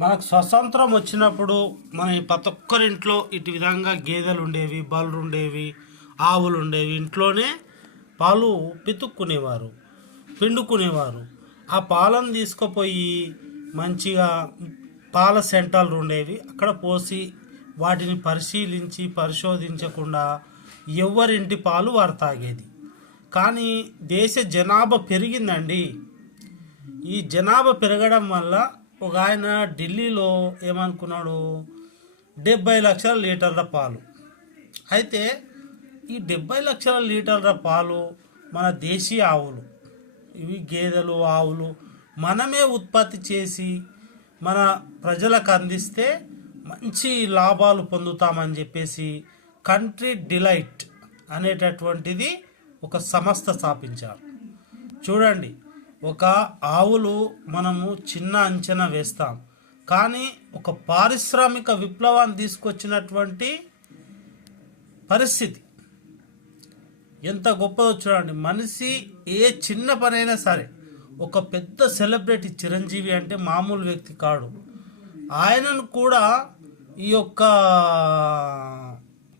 మనకు స్వతంత్రం వచ్చినప్పుడు మన ప్రతి ఒక్కరింట్లో ఇటు విధంగా గేదెలు ఉండేవి, బర్రెలు ఉండేవి, ఆవులు ఉండేవి. ఇంట్లోనే పాలు పితుక్కునేవారు, పిండుకునేవారు. ఆ పాలను తీసుకుపోయి మంచిగా పాల సెంటర్లు ఉండేవి, అక్కడ పోసి వాటిని పరిశీలించి పరిశోధించకుండా ఎవరింటి పాలు వారు తాగేది. కానీ దేశ జనాభా పెరిగిందండి. ఈ జనాభా పెరగడం వల్ల ఒక ఆయన ఢిల్లీలో ఏమనుకున్నాడు, 70 లక్షల లీటర్ల పాలు. అయితే ఈ 70 లక్షల లీటర్ల పాలు మన దేశీయ ఆవులు, ఇవి గేదెలు, ఆవులు మనమే ఉత్పత్తి చేసి మన ప్రజలకు అందిస్తే మంచి లాభాలు పొందుతామని చెప్పేసి కంట్రీ డిలైట్ అనేటటువంటిది ఒక సంస్థ స్థాపించారు. చూడండి, ఒక ఆవులు మనము చిన్న అంచనా వేస్తాం, కానీ ఒక పారిశ్రామిక విప్లవాన్ని తీసుకొచ్చినటువంటి పరిస్థితి ఎంత గొప్పదో చూడండి. మనిషి ఏ చిన్న పనైనా సరే, ఒక పెద్ద సెలబ్రిటీ చిరంజీవి అంటే మామూలు వ్యక్తి కాడు. ఆయనను కూడా ఈ యొక్క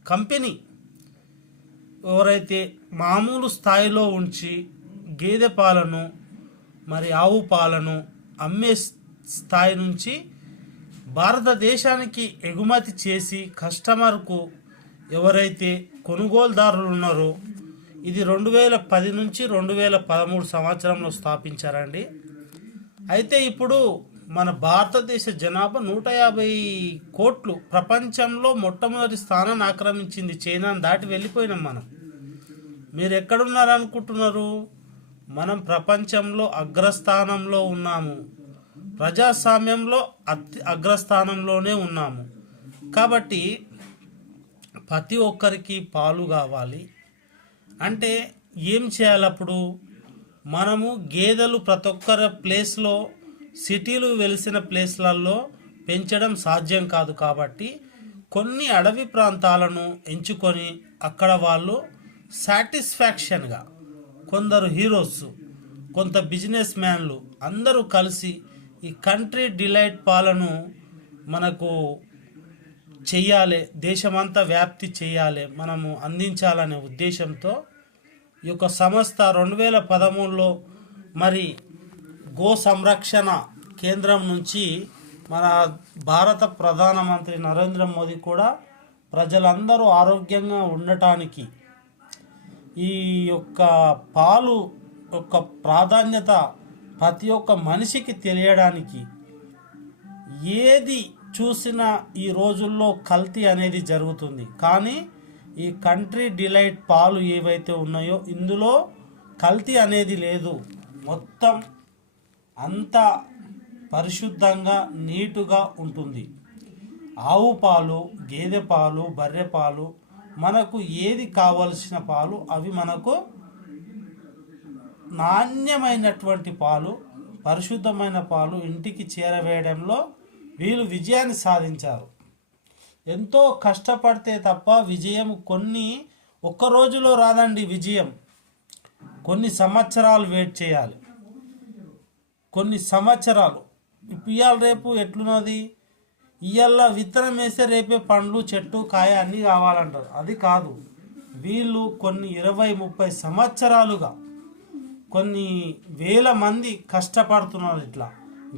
కంపెనీ ఎవరైతే మామూలు స్థాయిలో ఉంచి గేదె పాలను మరి ఆవు పాలను అమ్మే స్థాయి నుంచి భారతదేశానికి ఎగుమతి చేసి కస్టమర్కు ఎవరైతే కొనుగోలుదారులు ఉన్నారో, ఇది 2010 నుంచి 2013 సంవత్సరంలో స్థాపించారండి. అయితే ఇప్పుడు మన భారతదేశ జనాభా 150 కోట్లు, ప్రపంచంలో మొట్టమొదటి స్థానాన్ని ఆక్రమించింది. చైనాను దాటి వెళ్ళిపోయినాం మనం. మీరు ఎక్కడున్నారనుకుంటున్నారు? మనం ప్రపంచంలో అగ్రస్థానంలో ఉన్నాము, ప్రజాస్వామ్యంలో అగ్రస్థానంలోనే ఉన్నాము. కాబట్టి ప్రతి ఒక్కరికి పాలు కావాలి అంటే ఏం చేయాలి? అప్పుడు మనము గేదెలు ప్రతి ఒక్కరి ప్లేస్లో, సిటీలు వెలిసిన ప్లేస్లలో పెంచడం సాధ్యం కాదు. కాబట్టి కొన్ని అడవి ప్రాంతాలను ఎంచుకొని అక్కడ వాళ్ళు సాటిస్ఫాక్షన్గా, కొందరు హీరోస్, కొంత బిజినెస్ మ్యాన్లు అందరూ కలిసి ఈ కంట్రీ డిలైట్ పాలను మనకు చెయ్యాలి, దేశమంతా వ్యాప్తి చేయాలి, మనము అందించాలనే ఉద్దేశంతో ఈ యొక్క సంస్థ 2013లో మరి గో సంరక్షణ కేంద్రం నుంచి మన భారత ప్రధానమంత్రి నరేంద్ర మోదీ కూడా ప్రజలందరూ ఆరోగ్యంగా ఉండటానికి, ఈ యొక్క పాలు యొక్క ప్రాధాన్యత ప్రతి ఒక్క మనిషికి తెలియడానికి, ఏది చూసినా ఈ రోజుల్లో కల్తీ అనేది జరుగుతుంది, కానీ ఈ కంట్రీ డిలైట్ పాలు ఏవైతే ఉన్నాయో ఇందులో కల్తీ అనేది లేదు. మొత్తం అంతా పరిశుద్ధంగా నీటుగా ఉంటుంది. ఆవు పాలు, గేదె పాలు, బర్రె పాలు, మనకు ఏది కావలసిన పాలు అవి మనకు నాణ్యమైనటువంటి పాలు, పరిశుద్ధమైన పాలు ఇంటికి చేరవేయడంలో వీళ్ళు విజయాన్ని సాధించారు. ఎంతో కష్టపడితే తప్ప విజయం ఒక్క రోజులో రాదండి. విజయం కొన్ని సంవత్సరాలు వెయిట్ చేయాలి. కొన్ని సంవత్సరాలు. ఇవాళ రేపు ఎట్లున్నది, ఇవాళ విత్తనం వేస్తే రేపే పండ్లు, చెట్టు, కాయ అన్నీ కావాలంటారు. అది కాదు. వీళ్ళు కొన్ని 20-30 సంవత్సరాలుగా కొన్ని వేల మంది కష్టపడుతున్నారు. ఇట్లా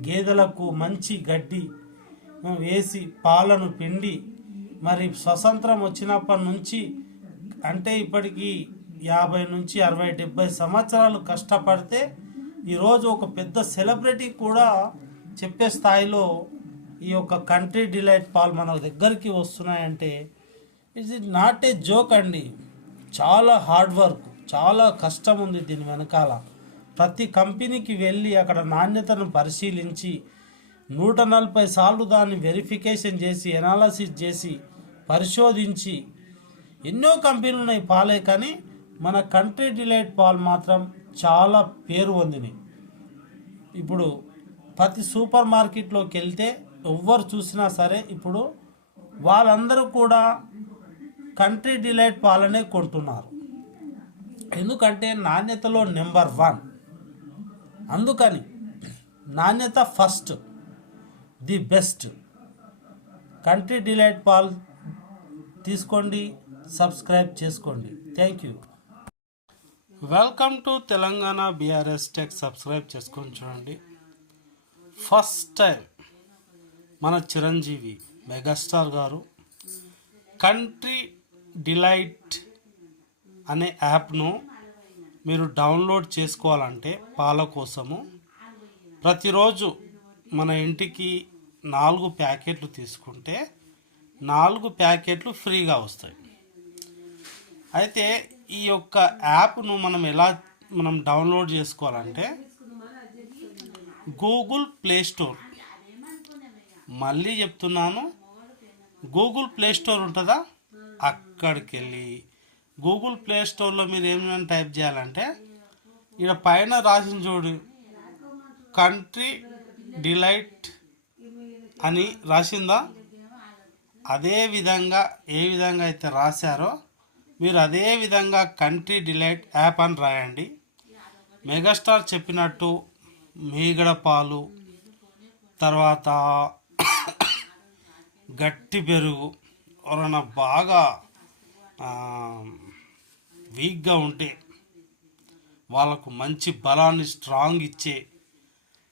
గేదెలకు మంచి గడ్డి వేసి పాలను పిండి, మరి స్వతంత్రం వచ్చినప్పటి నుంచి అంటే ఇప్పటికీ 50 నుంచి 60-70 సంవత్సరాలు కష్టపడితే ఈరోజు ఒక పెద్ద సెలబ్రిటీ కూడా చెప్పే స్థాయిలో ఈ యొక్క కంట్రీ డిలైట్ పాలు మన దగ్గరికి వస్తున్నాయంటే ఇట్స్ నాట్ ఏ జోక్ అండి. చాలా హార్డ్ వర్క్, చాలా కష్టం ఉంది దీని వెనకాల. ప్రతి కంపెనీకి వెళ్ళి అక్కడ నాణ్యతను పరిశీలించి 140 సార్లు దాన్ని వెరిఫికేషన్ చేసి, ఎనాలసిస్ చేసి, పరిశోధించి, ఎన్నో కంపెనీలు ఉన్నాయి పాలే, కానీ మన కంట్రీ డిలైట్ పాలు మాత్రం చాలా పేరు పొందినాయి. ఇప్పుడు ప్రతి సూపర్ మార్కెట్లోకి వెళ్తే ఎవ్వరు చూసినా సరే ఇప్పుడు వాళ్ళందరూ కూడా కంట్రీ డిలైట్ పాలనే కొంటున్నారు. ఎందుకంటే నాణ్యతలో నెంబర్ 1. అందుకని నాణ్యత first. The best. Country delight పాలు తీసుకోండి, సబ్స్క్రైబ్ చేసుకోండి. Thank you. Welcome to Telangana BRS tech. Subscribe చేసుకొని చూడండి. ఫస్ట్ టైం మన చిరంజీవి మెగాస్టార్ గారు కంట్రీ డిలైట్ అనే యాప్ను మీరు డౌన్లోడ్ చేసుకోవాలంటే పాల కోసము ప్రతిరోజు మన ఇంటికి 4 ప్యాకెట్లు తీసుకుంటే 4 ప్యాకెట్లు ఫ్రీగా వస్తాయి. అయితే ఈ యొక్క యాప్ను మనం డౌన్లోడ్ చేసుకోవాలంటే గూగుల్ ప్లే స్టోర్, మళ్ళీ చెప్తున్నాను, గూగుల్ ప్లే స్టోర్ ఉంటుందా, అక్కడికి వెళ్ళి గూగుల్ ప్లే స్టోర్లో మీరు ఏమైనా టైప్ చేయాలంటే ఇక్కడ పైన రాసిన చూడు, కంట్రీ డిలైట్ అని రాసిందా, అదే విధంగా ఏ విధంగా అయితే రాశారో మీరు అదే విధంగా కంట్రీ డిలైట్ యాప్ అని రాయండి. మెగాస్టార్ చెప్పినట్టు మీగడ పాలు, తర్వాత గట్టి పెరుగు, ఎవరైనా బాగా వీక్గా ఉంటే వాళ్ళకు మంచి బలాన్ని స్ట్రాంగ్ ఇచ్చే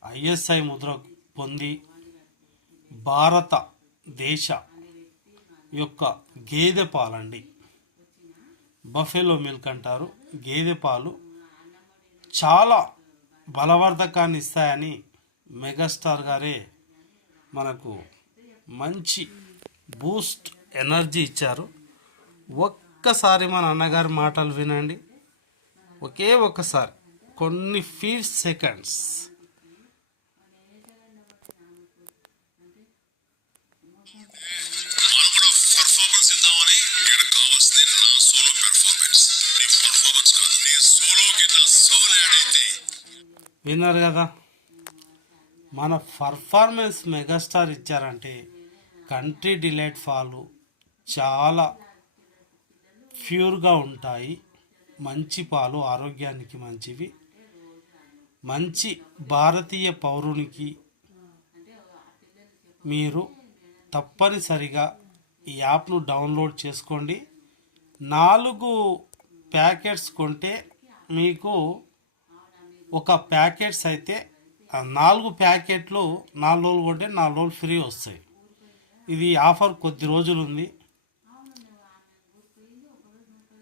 ISI ముద్ర పొంది భారతదేశ యొక్క గేదె పాలండి, బఫెలో మిల్క్ అంటారు, గేదె పాలు చాలా బలవర్ధకాన్ని ఇస్తాయని మెగాస్టార్ గారే మనకు మంచి బూస్ట్ ఎనర్జీ ఇచ్చారు. ఒక్కసారి మన అన్నగారి మాటలు వినండి, ఒకే ఒక్కసారి, కొన్ని ఫ్యూ సెకండ్స్. విన్నారు కదా, మన పర్ఫార్మెన్స్ మెగాస్టార్ ఇచ్చారంటే కంట్రీ డిలైట్ పాలు చాలా ప్యూర్గా ఉంటాయి. మంచి పాలు, ఆరోగ్యానికి మంచివి. మంచి భారతీయ పౌరునికి మీరు తప్పనిసరిగా ఈ యాప్ను డౌన్లోడ్ చేసుకోండి. 4 ప్యాకెట్స్ కొంటే మీకు ఒక ప్యాకెట్స్ అయితే 4 ప్యాకెట్లు 4 రోజులు కొంటే 4 రోజులు ఫ్రీ వస్తాయి. ఇది ఆఫర్ కొద్ది రోజులు ఉంది.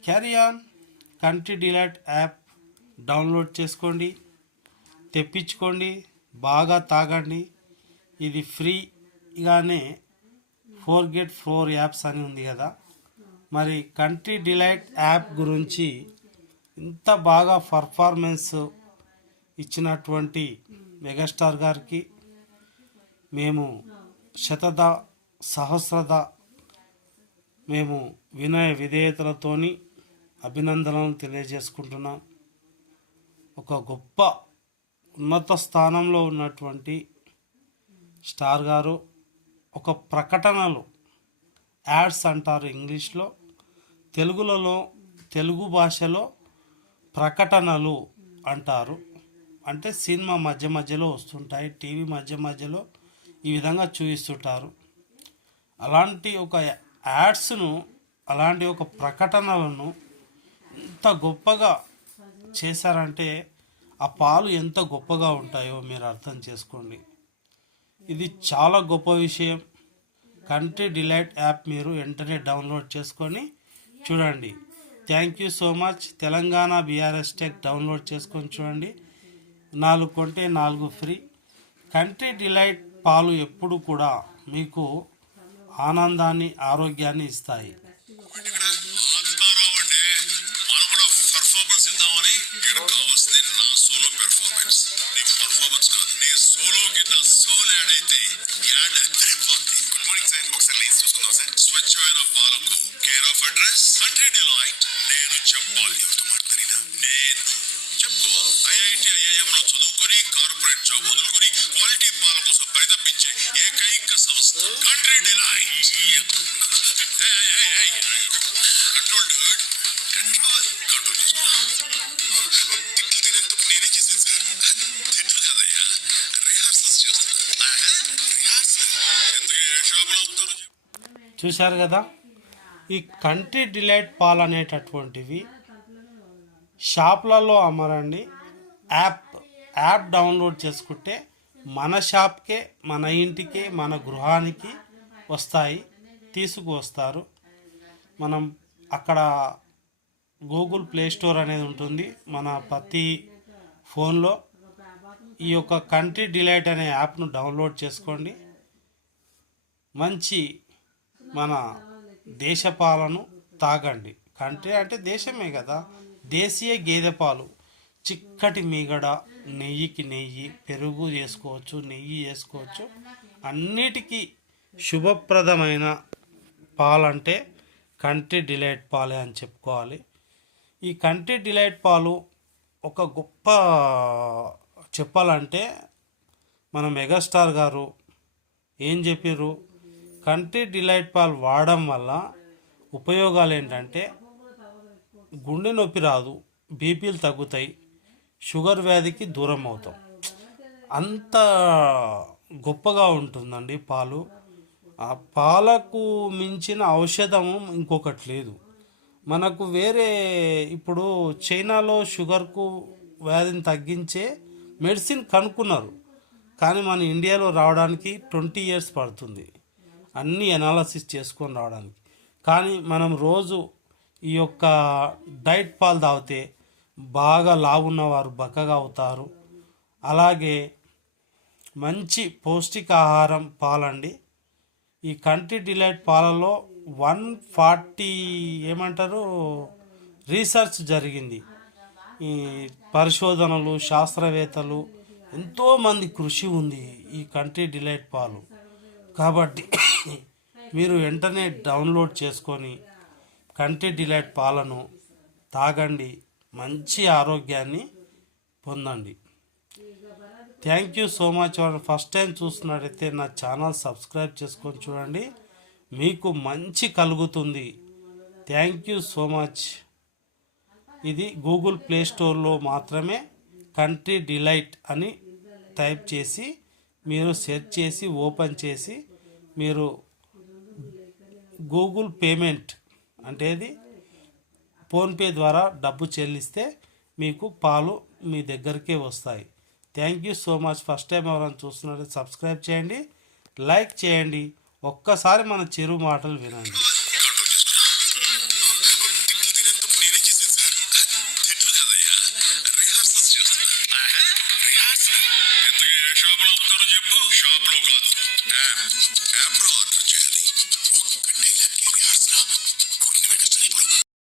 Carry on. Country delight app download చేసుకోండి, తెప్పించుకోండి, బాగా తాగండి. ఇది ఫ్రీగానే 4 యాప్స్ అని ఉంది కదా. మరి కంట్రీ డిలైట్ యాప్ గురించి ఇంత బాగా పర్ఫార్మెన్స్ ఇచ్చినటువంటి మెగాస్టార్ గారికి మేము శతద సహస్రద మేము వినయ విధేయతలతోని అభినందనలు తెలియజేసుకుంటున్నాం. ఒక గొప్ప ఉన్నత స్థానంలో ఉన్నటువంటి స్టార్ గారు ఒక ప్రకటనలు, యాడ్స్ అంటారు ఇంగ్లీష్లో, తెలుగు భాషలో ప్రకటనలు అంటారు. అంటే సినిమా మధ్య మధ్యలో వస్తుంటాయి, టీవీ మధ్య మధ్యలో ఈ విధంగా చూపిస్తుంటారు. అలాంటి ఒక యాడ్స్ను, అలాంటి ఒక ప్రకటనలను ఎంత గొప్పగా చేశారంటే ఆ పాలు ఎంత గొప్పగా ఉంటాయో మీరు అర్థం చేసుకోండి. ఇది చాలా గొప్ప విషయం. కంట్రీ డిలైట్ యాప్ మీరు వెంటనే డౌన్లోడ్ చేసుకొని చూడండి. Thank you so much. Telangana BRS tech download చేసుకొని చూడండి. 4 కొంటే 4 ఫ్రీ. కంట్రీ డిలైట్ పాలు ఎప్పుడు కూడా మీకు ఆనందాన్ని, ఆరోగ్యాన్ని ఇస్తాయి. స్వచ్ఛమైన పాలకు care of address country delight. నేను చెప్పాలి, నేను చెప్పుకో. IIT IIM లో చదువుకుని కార్పొరేట్ జాబ్ వదులుకుని క్వాలిటీ పాల కోసం పరితపించే ఏకైక సంస్థ కంట్రీ డిలైట్. కంట్రోల్ తినేందుకు నేనే చేసేది సార్. తింటు కదయ్యా, రిహార్సల్స్ చేస్తున్నా. రిహార్సల్ చూశారు కదా. ఈ కంట్రీ డిలైట్ పాలు అనేటటువంటివి షాప్లలో అమ్మరండి. యాప్ డౌన్లోడ్ చేసుకుంటే మన షాప్కే, మన ఇంటికే, మన గృహానికి వస్తాయి, తీసుకువస్తారు. మనం అక్కడ గూగుల్ ప్లే స్టోర్ అనేది ఉంటుంది మన ప్రతి ఫోన్లో. ఈ యొక్క కంట్రీ డిలైట్ అనే యాప్ను డౌన్లోడ్ చేసుకోండి. మంచి మన దేశ పాలను తాగండి. కంట్రీ అంటే దేశమే కదా. దేశీయ గేదె పాలు, చిక్కటి మీగడ, నెయ్యికి నెయ్యి, పెరుగు చేసుకోవచ్చు, నెయ్యి చేసుకోవచ్చు. అన్నిటికీ శుభప్రదమైన పాలంటే కంట్రీ డిలైట్ పాలే అని చెప్పుకోవాలి. ఈ కంట్రీ డిలైట్ పాలు ఒక గొప్ప చెప్పాలంటే మన మెగాస్టార్ గారు ఏం చెప్పారు, కంట్రీ డిలైట్ పాలు వాడడం వల్ల ఉపయోగాలు ఏంటంటే గుండె నొప్పి రాదు, బీపీలు తగ్గుతాయి, షుగర్ వ్యాధికి దూరం అవుతాం. అంత గొప్పగా ఉంటుందండి పాలు. ఆ పాలకు మించిన ఔషధము ఇంకొకటి లేదు మనకు. వేరే ఇప్పుడు చైనాలో షుగర్కు వ్యాధిని తగ్గించే మెడిసిన్ కనుక్కున్నారు, కానీ మన ఇండియాలో రావడానికి 20 years పడుతుంది అన్ని అనాలసిస్ చేసుకొని రావడానికి. కానీ మనం రోజు ఈ యొక్క డైట్ పాలు తాగితే బాగా లావున్నవారు బక్కగా అవుతారు. అలాగే మంచి పౌష్టికాహారం పాలండి. ఈ కంట్రీ డిలైట్ పాలలో 140 ఏమంటారు రీసెర్చ్ జరిగింది. ఈ పరిశోధనలు, శాస్త్రవేత్తలు ఎంతోమంది కృషి ఉంది ఈ కంట్రీ డిలైట్ పాలు. కాబట్టి మీరు వెంటనే డౌన్లోడ్ చేసుకొని కంట్రీ డిలైట్ పాలను తాగండి, మంచి ఆరోగ్యాన్ని పొందండి. Thank you so much. First time చూస్తున్నట్టయితే నా ఛానల్ సబ్స్క్రైబ్ చేసుకొని చూడండి, మీకు మంచి కలుగుతుంది. Thank you so much. ఇది గూగుల్ ప్లే స్టోర్లో మాత్రమే కంట్రీ డిలైట్ అని టైప్ చేసి మీరు సెర్చ్ చేసి ఓపెన్ చేసి మీరు గూగుల్ పేమెంట్ అంటే ఇది ఫోన్పే ద్వారా డబ్బు చెల్లిస్తే మీకు పాలు మీ దగ్గరికే వస్తాయి. Thank you so much. First time ఎవరైనా చూస్తున్నట్టు సబ్స్క్రైబ్ చేయండి, లైక్ చేయండి, ఒక్కసారి మన చెరువు మాటలు వినండి. షాప్లో కాదు, యాప్లో